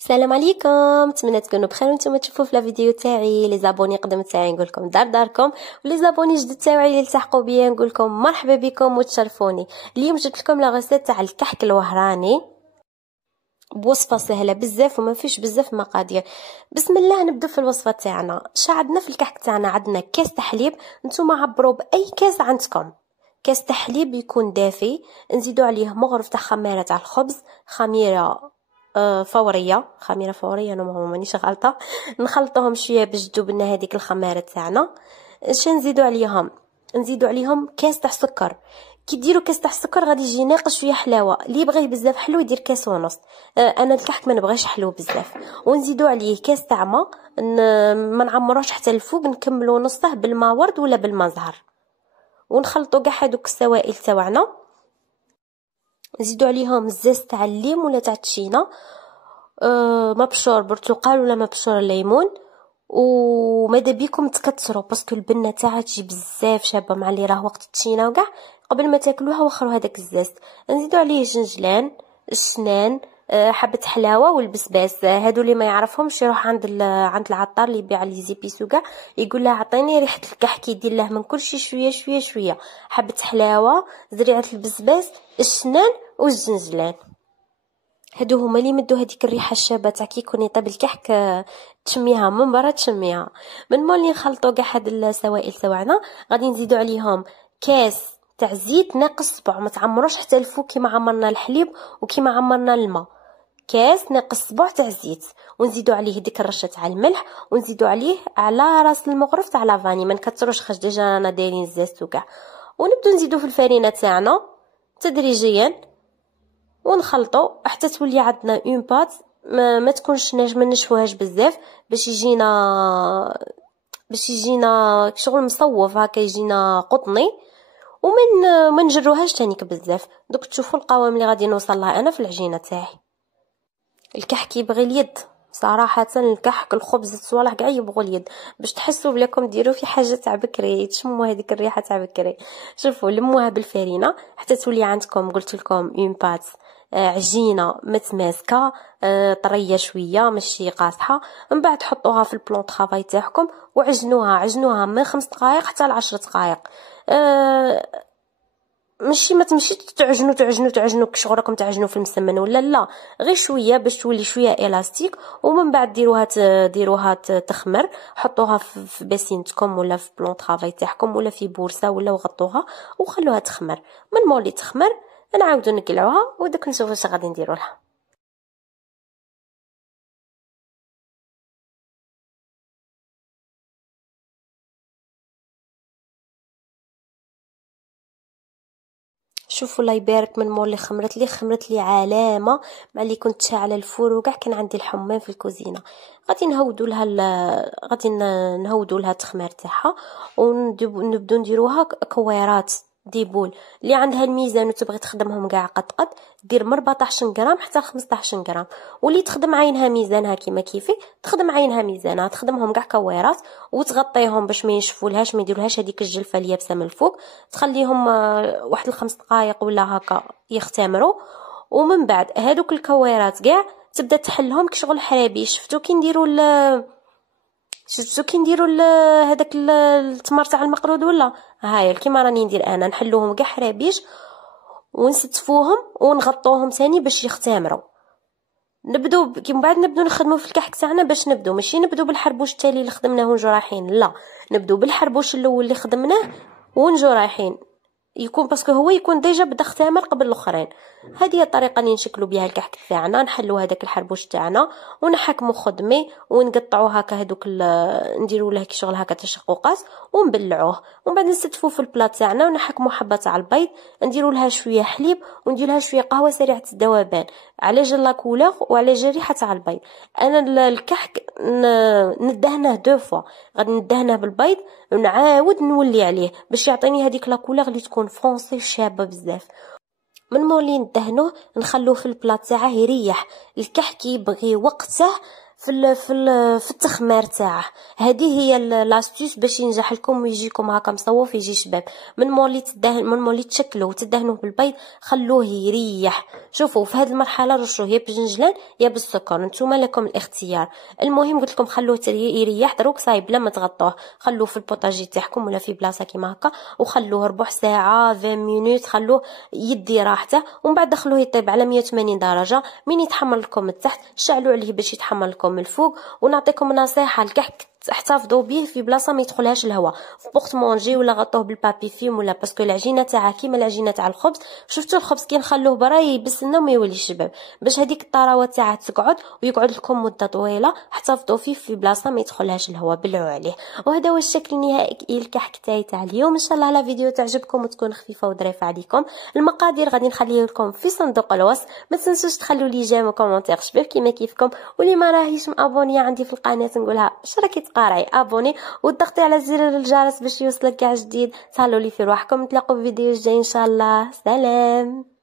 السلام عليكم، نتمنى تكونوا بخير وانتم تشوفوا في الفيديو تاعي. لي زابوني قدم تاعي نقول لكم داركم، ولي زابوني جدد تاعي اللي التحقوا بيا نقول لكم مرحبا بكم وتشرفوني. اليوم جبت لكم لا غوسيت تاع الكحك الوهراني بوصفه سهله بزاف وما فيش بزاف مقادير. بسم الله نبدأ في الوصفه تاعنا. عندنا في الكحك تاعنا عندنا كاس تحليب، نتوما عبروا باي كاس عندكم. كاس تحليب يكون دافي، نزيدوا عليه مغرف تاع خميره تاع الخبز، خميره فوريه نورمالمون مانيش غلطه. نخلطوهم شويه باش تذوب لنا هذيك الخميره تاعنا. اش نزيدوا عليهم كاس تاع سكر. كي ديروا كاس تاع السكر غادي يجي ناقص شويه حلاوه، اللي يبغي بزاف حلو يدير كاس ونص. انا الكحك ما نبغيش حلو بزاف. ونزيدوا عليه كاس تاع ما نعمروش حتى الفوق، نكملوا نصه بالماء ورد ولا بالماء زهر، ونخلطوا كاع هذوك السوائل تاعنا. نزيدوا عليهم الزاز تاع الليم ولا تاع التشينه، مبشور برتقال ولا مبشور الليمون. وماذا بيكم تكثروا باسكو البنه تاعها تجي بزاف شابه مع اللي راه وقت التشينه وكاع. قبل ما تاكلوها وخروا هذاك الزاز. نزيدوا عليه جنجلان، السنان، حبه حلاوه والبسباس. هادو اللي ما يعرفهمش يروح عند العطار اللي يبيع لي زيبيس وكاع، يقول له عطيني ريحه الكحك، يدير له من كل شيء شويه شويه شويه. حبه حلاوه، زريعه البسباس، السنان والجنجلان. هادو هما اللي يمدوا هذيك الريحه الشابه تاع كي يكون يطيب الكحك. تشميها من برا، تشميها من مول. نخلطوا كاع هاد السوائل تاعنا. غادي نزيدوا عليهم كاس تاع زيت ناقص صبع، ما تعمروش حتى الفوق كيما عمرنا الحليب وكيما عمرنا الماء. كاس ناقص صبع تاع زيت، ونزيدوا عليه ديك الرشه تاع الملح، ونزيدوا عليه على راس المغرف تاع لافاني. ما نكثروش خاش ديجا رانا دايرين الزيت وكاع. ونبداو نزيدوا في الفرينه تاعنا تدريجيا ونخلطوا حتى تولي عندنا اون بات ما تكونش ما نشفوهاش بزاف باش يجينا شغل مصوف هكا، يجينا قطني. ومن ما نجروهاش تانيك بزاف. دوك تشوفوا القوام اللي غادي نوصل لها انا في العجينه تاعي. الكحك يبغي اليد صراحه، الكحك الخبز الصوالح كاع يبغوا اليد باش تحسوا بلاكم ديروا في حاجه تاع بكري، تشموا هذيك الريحه تاع بكري. شوفوا لموها بالفرينه حتى تولي عندكم قلت لكم اون بات، عجينه متماسكه، طريه شويه ماشي قاصحه. من بعد حطوها في البلون طرافاي تاعكم وعجنوها من 5 دقائق حتى ل 10 دقائق. ماشي ما تمشي تعجنوا كشغل راكم تعجنوا في المسمن ولا لا، غير شويه باش تولي شويه الاستيك. ومن بعد ديروها تخمر. حطوها في باسينتكم ولا في بلون طرافاي تاعكم ولا في بورصه ولا وغطوها وخلوها تخمر. من مولي تخمر نعاودو نقلعوها وداك نشوفوا اش غادي نديروا لها. شوفوا الله يبارك، من مول اللي خمرت لي علامه مع اللي كنت شاعله الفور وكاع كان عندي الحمام في الكوزينه. غادي نهودوا لها التخمير تاعها ونبداو نديروها كويرات ديبول. اللي عندها الميزان وتبغي تخدمهم كاع قد دير من 14 غرام حتى 15 غرام، واللي تخدم عينها ميزانها كيما كيفي تخدم عينها ميزانها، تخدمهم كاع كويرات وتغطيهم باش ما ينشفولهاش، ما يديرولهاش هذيك الجلفه اليابسه من الفوق. تخليهم واحد 5 دقائق ولا هكا يختمروا. ومن بعد هذوك الكويرات كاع تبدا تحلهم كشغل حرابيش. شفتو كي نديروا هذاك التمر تاع المقرود ولا هاي كيما راني ندير انا، نحلوهم كاع حرابيش ونستفوهم ونغطوهم ثاني باش يختمروا. نبدو من بعد نبدو نخدموا في الكحك تاعنا. باش نبدو ماشي نبدو بالحربوش التالي اللي خدمناه ونجو رايحين، لا نبدو بالحربوش الاول اللي خدمناه ونجو رايحين، يكون باسكو هو يكون ديجا بدا اختمر قبل الاخرين. هذه هي الطريقه اللي نشكلوا بها الكحك تاعنا. نحلوا هذاك الحربوش تاعنا ونحكموا خدمي ونقطعوا هكا هذوك نديروا له شغل هكا تشققات ونبلعوه. ومن بعد نستفوا في البلاط تاعنا ونحكموا حبه تاع البيض، نديروا لها شويه حليب وندير لها شويه قهوه سريعه الذوبان على جال لا كولور وعلى جال ريحه تاع البيض. انا الكحك ندهنه دو فوا، غادي ندهنه بالبيض ونعاود نولي عليه باش يعطيني هذيك لا كولور اللي تكون فرونسي شابه بزاف. من مولي ندهنوه نخلوه في البلاط تاعه يريح. الكحك يبغي وقته في التخمير تاعه. هذه هي لاستيس باش ينجح لكم ويجيكم هكا مصوف يجي شباب. من مولي تدهن، من مولي تشكلوه وتدهنوه بالبيض خلوه يريح. شوفوا في هذه المرحله رشوه يا بجنجلان يا بالسكر، نتوما لكم الاختيار. المهم قلت لكم خلوه يريح دروك صايب بلا ما تغطوه، خلوه في البوطاجي تاعكم ولا في بلاصه كيما هكا وخلوه ربع ساعه 20 مينوت، خلوه يدي راحته ومن بعد دخلوه يطيب على 180 درجه. من يتحمر لكم التحت شعلوا عليه باش يتحمر لكم الفوق. ونعطيكم نصيحه الكحك احتفظوا به في بلاصه ما يدخلهاش الهواء، في بوقت مونجي ولا غطوه بالبابي فيم ولا باسكو العجينه تاعها كيما العجينه تاع الخبز. شفتوا الخبز كي نخلوه برا يبس لنا وما يوليش شباب، باش هذيك الطراوه تاعها تقعد ويقعد لكم مده طويله. احتفظوا فيه في بلاصه ما يدخلهاش الهواء، بلعوا عليه. وهذا هو الشكل النهائي الكحك تاعي تاع اليوم. ان شاء الله لا فيديو تعجبكم وتكون خفيفه وظريفه عليكم. المقادير غادي نخليه لكم في صندوق الوصف. ما تنسوش تخلوا لي جيم وكومونتير شباب كيما كيفكم، واللي ما راهيش مابونيه عندي في القناه نقولها واش راكي تقارعي ابوني وضغطي على زر الجرس باش يوصلك كاع جديد. صلوا لي في رواحكم، نتلاقوا في فيديو جاي ان شاء الله. سلام.